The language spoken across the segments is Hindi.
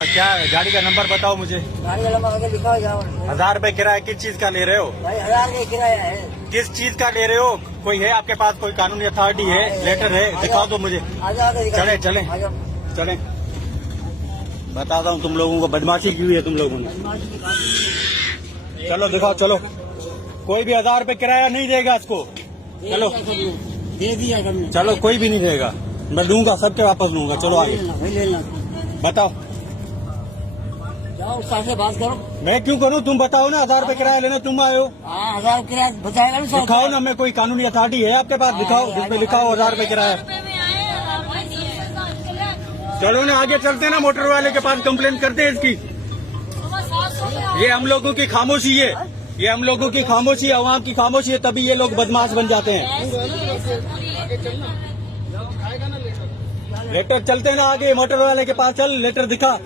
क्या गाड़ी का नंबर बताओ मुझे। गाड़ी का नंबर आगे लिखा हो। 1000 रुपए किराया किस चीज का ले रहे हो? भाई 1000 का किराया है। किस चीज का ले रहे हो? कोई है आपके पास कोई कानूनी अथॉरिटी है? लेटर है? दिखाओ तो मुझे। चले चले चले बताता हूँ तुम लोगों को बदमाशी की हुई है तुम लोगों ने। चलो दिखाओ चलो। कोई भी 1000 रुपए किराया नहीं देगा इसको। चलो दे दिया तुमने। चलो कोई भी नहीं देगा। मैं लूंगा सबके वापस लूंगा। चलो आगे बताओ। जाओ उससे बात करो। मैं क्यों करूँ? तुम बताओ ना। 1000 रुपए किराया लेना तुम आए हो। 1000 किराया बताएगा ना। दिखाओ ना। मैं कोई कानूनी अथॉरिटी है आपके पास? दिखाओ जिसमें लिखा हो 1000 रुपए किराया। चलो ना आगे चलते ना। मोटर वाले के पास कंप्लेंट करते हैं इसकी। ये हम लोगों की खामोशी है। ये हम लोगों की खामोशी है, अवाम की खामोशी है, तभी ये लोग बदमाश बन जाते हैं। लेटर चलते ना आगे। मोटर वाले के पास चल। लेटर दिखा।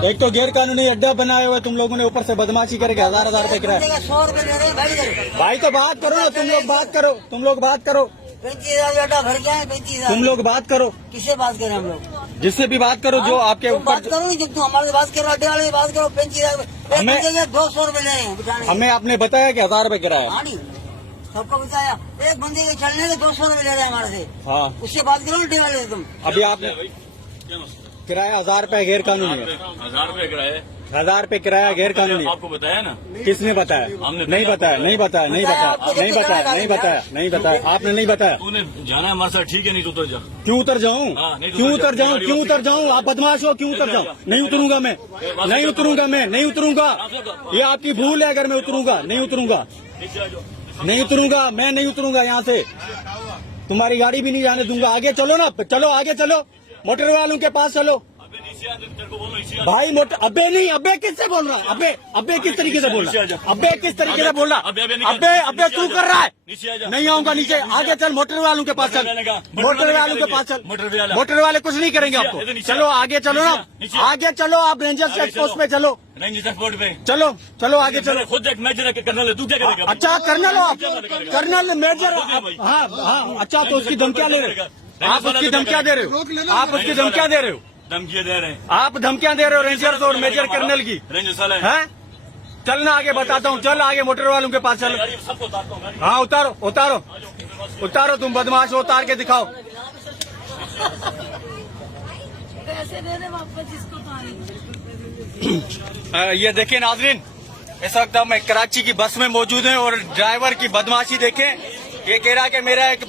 एक तो गैर कानूनी अड्डा बनाए हुए तुम लोगों ने, ऊपर से बदमाशी करके 1000 रुपए किराया। 100 रुपए दे रहे हैं भाई तो बात करो ना। तुम लोग बात करो। तुम लोग बात करो। 35,000 अड्डा भर गया है। 35,000 तुम लोग बात करो। किससे बात करें हम लोग? जिससे भी बात करो जो आपके तुम बात ऊपर। करो जब तुम हमारे से बात करो। अड्डे वाले से बात करो। 35,000 200 रुपए ले रहे हैं बिठाने। हमें आपने बताया कि 1000 रुपए किराया। हाँ नहीं सबको बताया। एक बंदे के चलने के 200 रुपए ले रहे हैं हमारे से। हाँ उससे बात करो अड्डे वाले से तुम। अभी आपने किराया 1000 रुपए गैर कानूनी है। 1000 रुपए किराया। 1000 रुपए किराया गैर कानूनी है। आपको बताया ना? किसने बताया? नहीं बताया। नहीं बताया। नहीं बताया। नहीं बताया। नहीं बताया। नहीं बताया। आपने नहीं बताया। तूने जाना है हमारे साथ, ठीक है, नहीं तो उतर जा। क्यों उतर जाऊं? नहीं तो क्यों उतर उतर जा। जाऊं? क्यों उतर जाऊं? आप बदमाश हो। क्यों उतर जाऊं? नहीं उतरूंगा मैं। नहीं उतरूंगा मैं। नहीं उतरूंगा। ये आपकी भूल है अगर मैं उतरूंगा। नहीं उतरूंगा। नीचे आ जाओ। नहीं उतरूंगा। मैं नहीं उतरूंगा यहाँ से। तुम्हारी गाड़ी भी नहीं जाने दूंगा। आगे चलो ना। चलो आगे चलो। मोटर वालों के पास चलो। अबे नीचे आ, तेरे को बोल रहा नीचे आ। भाई मोटर। अबे नहीं। अबे किससे बोल रहा? अबे अबे किस तरीके से बोल रहा? अबे किस तरीके से बोल रहा? अबे अबे तू कर रहा है। नीचे आ जा। नहीं आऊंगा नीचे। आगे चल। मोटर वालों के पास चल। मोटर वालों के पास चल। मोटर वाले कुछ नहीं करेंगे आपको। चलो आगे चलो ना। आगे चलो। आप रेंजर चेक पोस्ट पे चलो। रेंज चेकपोस्ट पे चलो चलो आगे चलो। खुद एक मेजर कर्नल है, तू क्या करेगा? अच्छा कर्नल हो आप? Colonel major. हाँ हाँ। अच्छा तो उसकी धमकियां ले रहे हो? आप उसकी धमकियां दे रहे हो? आप उसकी धमकियां दे रहे हो? धमकियां दे रहे हैं। आप धमकियां दे रहे हो रेंजर्स और मेजर कर्नल की? रेंज साला है। हैं? चलना आगे बताता हूँ। चल आगे मोटर वालों के पास चल। गाड़ी सबको उतारता हूँ, गाड़ी। हाँ उतारो उतारो उतारो। तुम बदमाश हो। उतार के दिखाओ। पैसे दे दे वापस जिसको ये देखिए नाजरीन, इस वक्त हम कराची की बस में मौजूद हैं और ड्राइवर की बदमाशी देखें। ये कह रहा है कि मेरा एक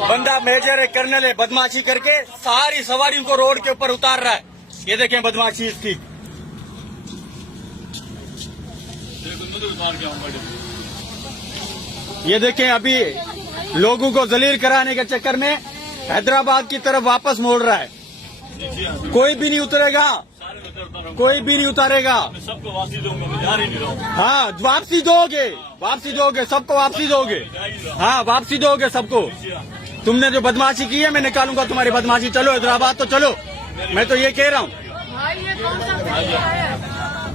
बंदा मेजर है, कर्नल है, बदमाशी करके सारी सवारियों को रोड के ऊपर उतार रहा है। ये देखें बदमाशी इसकी। ये देखें अभी लोगों को जलील कराने के चक्कर में हैदराबाद की तरफ वापस मोड़ रहा है। कोई भी नहीं उतरेगा। कोई भी नहीं उतारेगा। सबको वापसी दूंगा, मैं जा ही नहीं रहा हूँ। हाँ वापसी दोगे। वापसी दोगे सबको। वापसी दोगे। हाँ वापसी दोगे सबको। तुमने जो बदमाशी की है मैं निकालूंगा तुम्हारी बदमाशी। चलो हैदराबाद तो चलो। मैं तो ये कह रहा हूँ।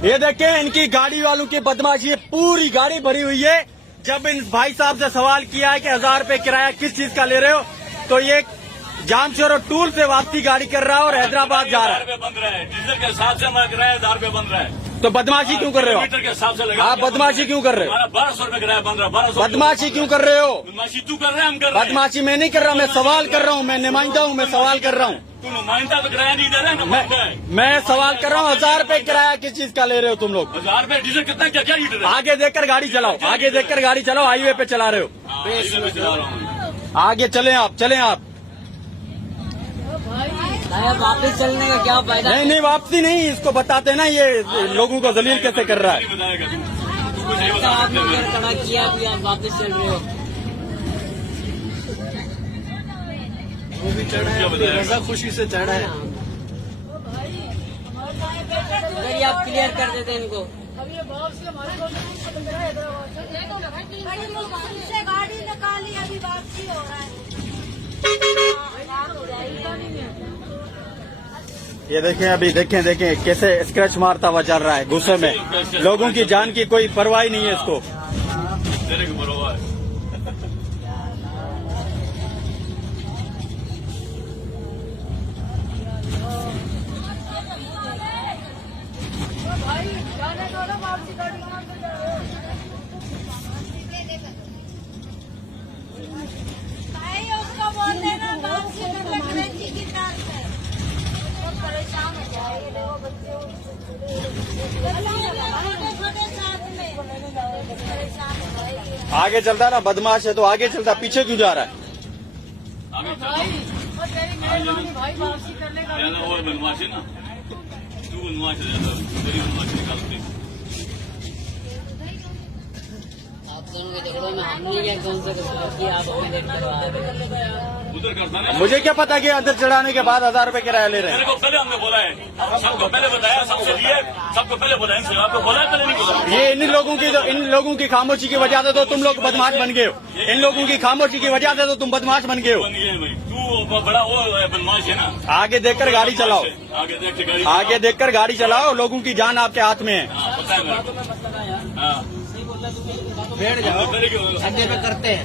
ये देखें इनकी गाड़ी वालों की बदमाशी है। पूरी गाड़ी भरी हुई है। जब इन भाई साहब से सवाल किया है कि 1000 रुपए किराया किस चीज का ले रहे हो, तो ये जामशोर टूल से वापसी गाड़ी कर रहा है और हैदराबाद जा रहा है। 1000 रुपए बन रहा है। डीजल के हिसाब से हमारा किराया 1000 रुपए बन रहा है। तो बदमाशी क्यों कर रहे हो? मीटर के हिसाब से लगा। आप बदमाशी क्यों कर रहे हो? 1200 रुपए किराया बन रहा है। 1200। बदमाशी क्यों कर रहे हो? बदमाशी तू कर रहे हैं, हम कर रहे हैं। बदमाशी मैं नहीं कर रहा। मैं सवाल कर रहा हूँ। मैं नुमाइंदा हूँ। मैं सवाल कर रहा हूँ। तू नुमाइंदा तो किराया नहीं दे रहा है, नुमाइंदा है। मैं सवाल कर रहा हूँ। 1000 रुपए किराया किस चीज का ले रहे हो तुम लोग? 1000 रुपए डीजल कितना, क्या क्या लीटर है? आगे देखकर गाड़ी चलाओ। आगे देखकर गाड़ी चलाओ। हाईवे पे चला रहे हो। मैं चला रहा हूँ। आगे चलें आप। चलें आप। वापस चलने का क्या फायदा? नहीं नहीं वापसी नहीं। इसको बताते ना ये लोगों को जलील कैसे कर रहा है। नहीं बताएगा तू। तू नहीं बता आपने सकते। मेरा खड़ा किया भी आप वापस चल रहे हो। वो भी चढ़ा क्या है। बताएगा? रजा खुशी से चढ़ा है। अगर ये आप क्लियर कर देते इनको। गाड़ी निकाली अभी वापसी हो रहा है। ये देखें अभी देखें देखें कैसे स्क्रैच मारता हुआ चल रहा है गुस्से में। लोगों की जान की कोई परवाह नहीं है इसको। तेरे को बरोबर है। भाई जाने दो ना वापसी गाड़ी कहाँ से जा रहे हो? भाई उसको बोल देना वापसी कर ले करेंसी की तार से। बहुत परेशान हो जाएंगे देखो बच्चे छोटे साथ में परेशान हो जाएंगे। आगे चलता ना, बदमाश है तो आगे चलता, पीछे क्यों जा रहा है? आगे भाई और तेरी मेहरबानी भाई वापसी कर ले गाड़ी। ज्यादा वो बनवासी ना, तू बनवासी ज्यादा, तेरी बनवासी निकालते। आप दोनों के झगड़ों में हमने क्या कौन सा कसूर किया? आप अपने देख करवा रहे हो। उधर करता ना। मुझे क्या पता कि अंदर चढ़ाने के बाद 1000 रुपए किराया ले रहे मेरे हैं। को पहले हमने बोला है, सबको पहले बताया, सबसे लिए, सबको पहले बताया, इनसे आपको बोला है, पहले नहीं बोला। ये इन लोगों की खामोशी की वजह से तो तुम लोग बदमाश बन गए हो। इन लोगों की खामोशी की वजह से तो तुम बदमाश बन गए हो। बन गए भाई, तू बड़ा वो बदमाश है ना। आगे देखकर गाड़ी चलाओ, आगे देख के गाड़ी आगे देखकर गाड़ी चलाओ, लोगों की जान आपके हाथ में है। हाँ, पता है मेरे को। हाँ, सही बोल रहा तू। पहले क्यों अड्डे पे करते हैं।